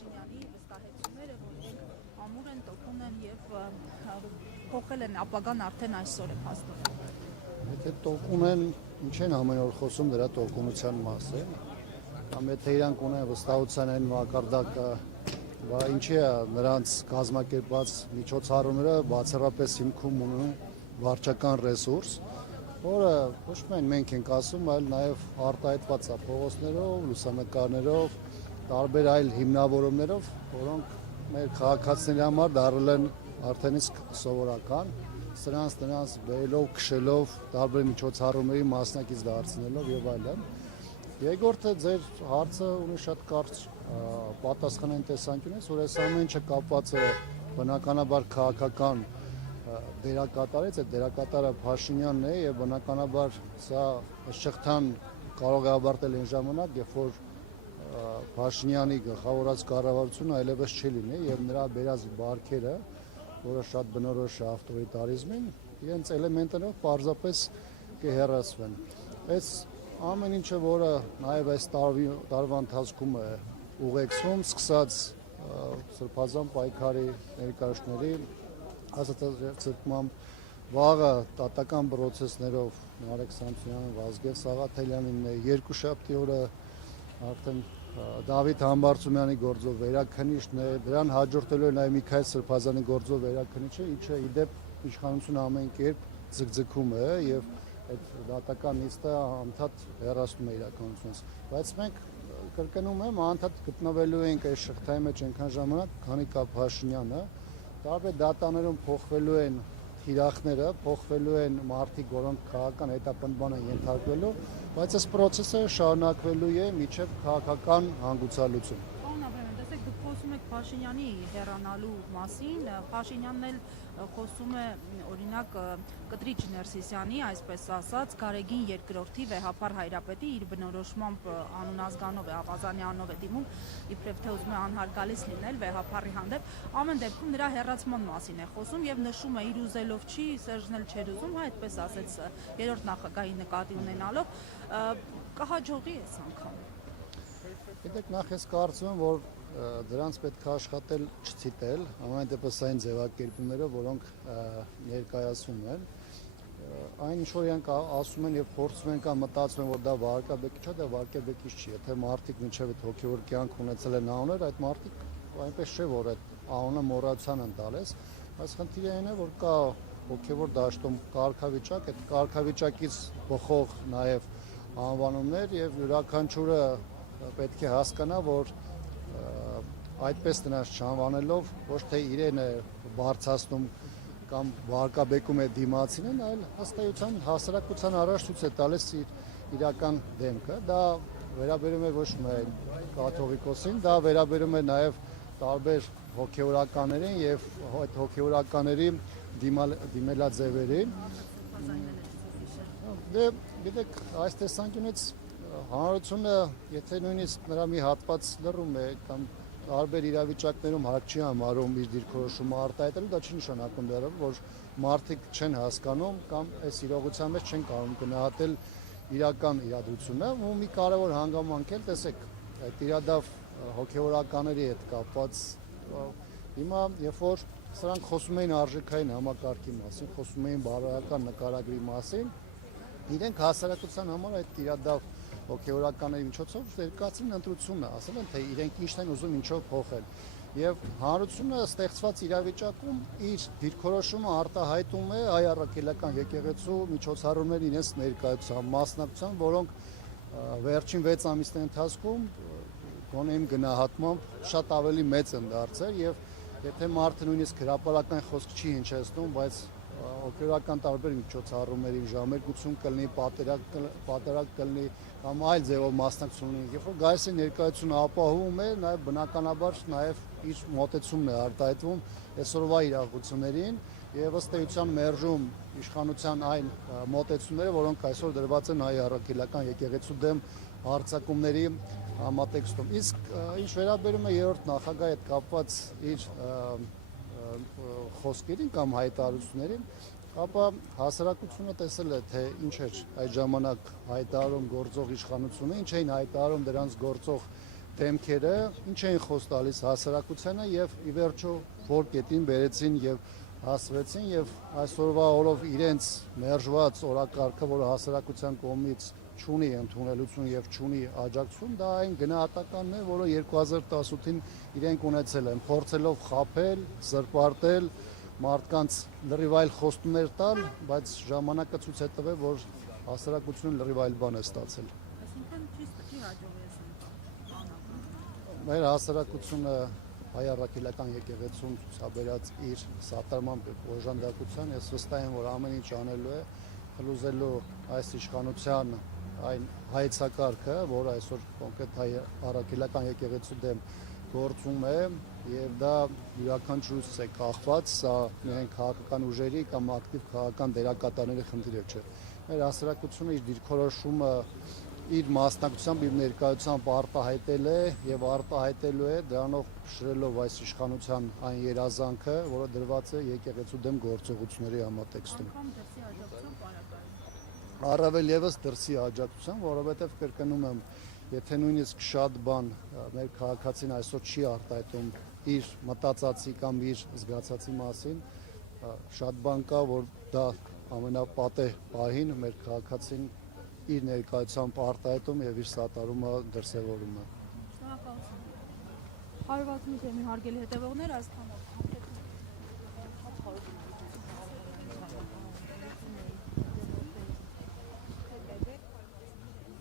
Փաշինյանի վստահեցումները, որ իրենք ամուր են, տոկուն են եւ փոխել են ապագան արդեն այսօր է փաստորեն։ Եթե տոկուն են, ինչ են ամեն օր խոսում դրա տոկունության մասին, կամ եթե իրանք ունեն վստահության այն մակարդակը, բա ինչի է նրանց կազմակերպված միջոցառումները բացառապես հիմքում ունեն վարչական ռեսուրս, որը ոչ միայն մենք ենք ասում, այլ նաև արտահայտված է փողոցներով, լուսանկարներով, տարբեր այլ հիմնավորումներով, որոնք մեր քաղաքացիների համար դառել են արդեն իսկ սովորական, սրանց բերելով, քշելով, տարբեր միջոցառումների մասնակից դարձնելով եւ այլն։ Երկրորդը ձեր հարցը ունի շատ կարճ պատասխանային տեսանկյունից, որ այս ամեն ինչը կապված է բնականաբար քաղաքական դերակատարից, այդ դերակատարը Փաշինյանն է եւ բնականաբար սա շղթան կարող է ավարտել այն ժամանակ, երբ որ Փաշինյանի գլխավորած կառավարությունը այլևս չի լինի եւ նրա բերած բարքերը, որը շատ բնորոշ է ավտորիտարիզմին, իրենց էլեմենտներով պարզապես կհեռացվեն։ Այս ամեն ինչը, որը նաեւ այս տարվա ընթացքում է ուղեկցում, սկսած սրբազան պայքարի ներկայացների ազատացման վաղը տատական պրոցեսներով Նարեկ Սամսոնյանը, Վազգեն Սաղաթելյանին երկուշաբթի օրը արդեն Դավիթ Համբարձումյանի գործով վերաքննիչն է, դրան հաջորդելու է նաև Միքայել Սրբազանի գործով վերաքննիչը, ինչը իդեպ իշխանությունը ամեն կերպ ձգձգում է եւ այդ դատական նիստը անդադ հեռացնում է իրականությունից։ Բայց մենք կրկնում եմ, անդադ գտնվելու ենք այս շղթայի մեջ այնքան ժամանակ, քանի կա Փաշինյանը, տարբեր դատաներում փոխվելու են թիրախները, փոխվելու են մարդիկ, որոնք քաղաքական հետապնդման են ենթարկվելու, բայց այս process-ը շարունակվելու է մինչև քաղաքական հանգուցալուծում։ Պարոն Աբրահամյան, տեսեք, դուք խոսում եք Փաշինյանի հեռանալու մասին, Փաշինյանն էլ խոսում է օրինակ Կտրիչ Ներսիսյանի, այսպես ասած, Գարեգին II վեհապար հայրապետի իր բնորոշմամբ անուն ազգանով է, Ավազանի անունով է դիմում, իբրև թե ուզում է անհարգալից լինել վեհապարի հանդեպ, ամեն դեպքում նրա հեռացման մասին է խոսում եւ նշում է իր ուզելով չի, Սերժն էլ չէր ուզում, հա այդպես ասեց երրորդ նախագահի նկատի ունենալով, կհաջողի այս անգամ։ Գիտեք, նախ ես կարծում եմ, որ դրանց պետք է աշխատել չցիտել, ամեն դեպս այն ձևակերպումները, որոնք ներկայացում են, այն ինչ որ իրանք ասում են եւ փորձում են կամ մտածում են, որ դա վարկաբեկիչ է, դա վարկաբեկիչ չի, եթե մարդիկ մինչեւ այդ հոգեվոր կյանք ունեցել են անուններ, այդ մարդիկ այնպես չէ, որ այդ անունը մոռացության են տալիս, բայց խնդիրը այն է, որ կա հոգեվոր դաշտում կարգավիճակ, այդ կարգավիճակից բխող նաեւ անվանումներ եւ յուրաքանչյուրը պետք է հասկանա, որ այդպես նրանց չանվանելով ոչ թե իրեն է բարձրացնում կամ վարկաբեկում է դիմացին, այլ հաստատության հասարակության առաջ ցույց է տալիս իր իրական դեմքը։ Դա վերաբերում է ոչ միայն կաթողիկոսին, դա վերաբերում է նաև տարբեր հոգեորականներին եւ այդ հոգեորականների դիմելաձևերին։ Դե գիտեք, այս տեսանկյունից հանրությունը, եթե նույնիսկ նրա մի հատված լռում է կամ տարբեր իրավիճակներում հարկ չի համարում իր դիրքորոշումը արտահայտելու, դա չի նշանակում դեռ, որ մարդիկ չեն հասկանում կամ այս իրողության մեջ չեն կարող գնահատել իրական իրադրությունը, ու մի կարևոր հանգամանք էլ, տեսեք, այդ իրադավ հոգեորականների հետ կապված հիմա, երբ որ սրանք խոսում էին արժեքային համակարգի մասին, խոսում էին բարոյական նկարագրի մասին, իրենք հասարակության համար այդ իրադավ հոգեորականների միջոցով ներկայացրին ընտրությունը, ասել են, թե իրենք ինչն են ուզում ինչով փոխել։ Եվ հանրությունը ստեղծված իրավիճակում իր դիրքորոշումը արտահայտում է հայ առաքելական եկեղեցու միջոցառումների իրենց ներկայացում, մասնակցությամբ, որոնք վերջին 6 ամիսների ընթացքում գոնե իմ գնահատմամբ շատ ավելի մեծ են դարձել եւ եթե մարդը նույնիսկ հրապարակային խոսք չի հնչեցնում, բայց հոգեորական տարբեր միջոցառումների ժամերգություն կլինի, պատերակ կլինի կամ այլ ձևով մասնակցություն ունի, երբ որ գայս է ներկայությունը ապահովում է, նաև բնականաբար նաև իր մոտեցումն է արտահայտվում այսօրվա իրողություններին եւ ըստ էության մերժում իշխանության այն մոտեցումները, որոնք այսօր դրված են հայ առաքելական եկեղեցու դեմ հարձակումների համատեքստում։ Իսկ ինչ վերաբերում է երրորդ նախագահի հետ կապված իր խոսքերին կամ հայտարարություններին, ապա հասարակությունը տեսել է, թե ինչ էր այդ ժամանակ հայտարարում գործող իշխանությունը, ինչ էին հայտարարում դրանց գործող դեմքերը ինչ էին խոս տալիս հասարակությանը եւ ի վերջո որ կետին բերեցին եւ հասվեցին եւ այսօրվա օրով իրենց մերժված օրակարգը, որը հասարակության կողմից չունի ընդունելություն եւ չունի աջակցություն, դա այն գնահատականն է, որը 2018-ին իրենք ունեցել են, փորձելով խաբել, զրպարտել, մարդկանց լրիվ այլ խոստումներ տալ, բայց ժամանակը ցույց է տվել, որ հասարակությունը լրիվ այլ բան է ստացել։ Այսինքն չի հաջողվեց անհապաղ։ Մեր հասարակությունը հայ առաքելական եկեղեցուն ցուցաբերած իր սատարման օժանդակության, ես վստահ եմ, որ ամեն ինչ անելու է փլուզելու այս իշխանության այն հայեցակարգը, որը այսօր կոնկրետ հայ առաքելական եկեղեցու դեմ գործում է եւ դա յուրաքանչյուրից է կախված, սա միայն քաղաքական ուժերի կամ ակտիվ քաղաքական դերակատարների խնդիրը չէ։ Մեր հասարակությունը իր դիրքորոշումը իր մասնակցությամբ իր ներկայությամբ արտահայտել է եւ արտահայտելու է դրանով շրելով այս իշխանության այն երազանքը, որը դրված է եկեղեցու դեմ գործողությունների համատեքստում։ Անգամ դրսի աջակցություն պարագայում։ Առավել եւս դրսի աջակցության, որովհետեւ կրկնում եմ, եթե նույնիսկ շատ բան մեր քաղաքացին այսօր չի արտահայտում իր մտածածի կամ իր զգացածի մասին, շատ բան կա, որ դա ամենապատեհ պահին մեր քաղաքացին իր ներկայությամբ արտահայտում եւ իր սատարումը դրսևորում է։ Շնորհակալություն։ 160 թեմի հարգելի հետևողներ, այսքանով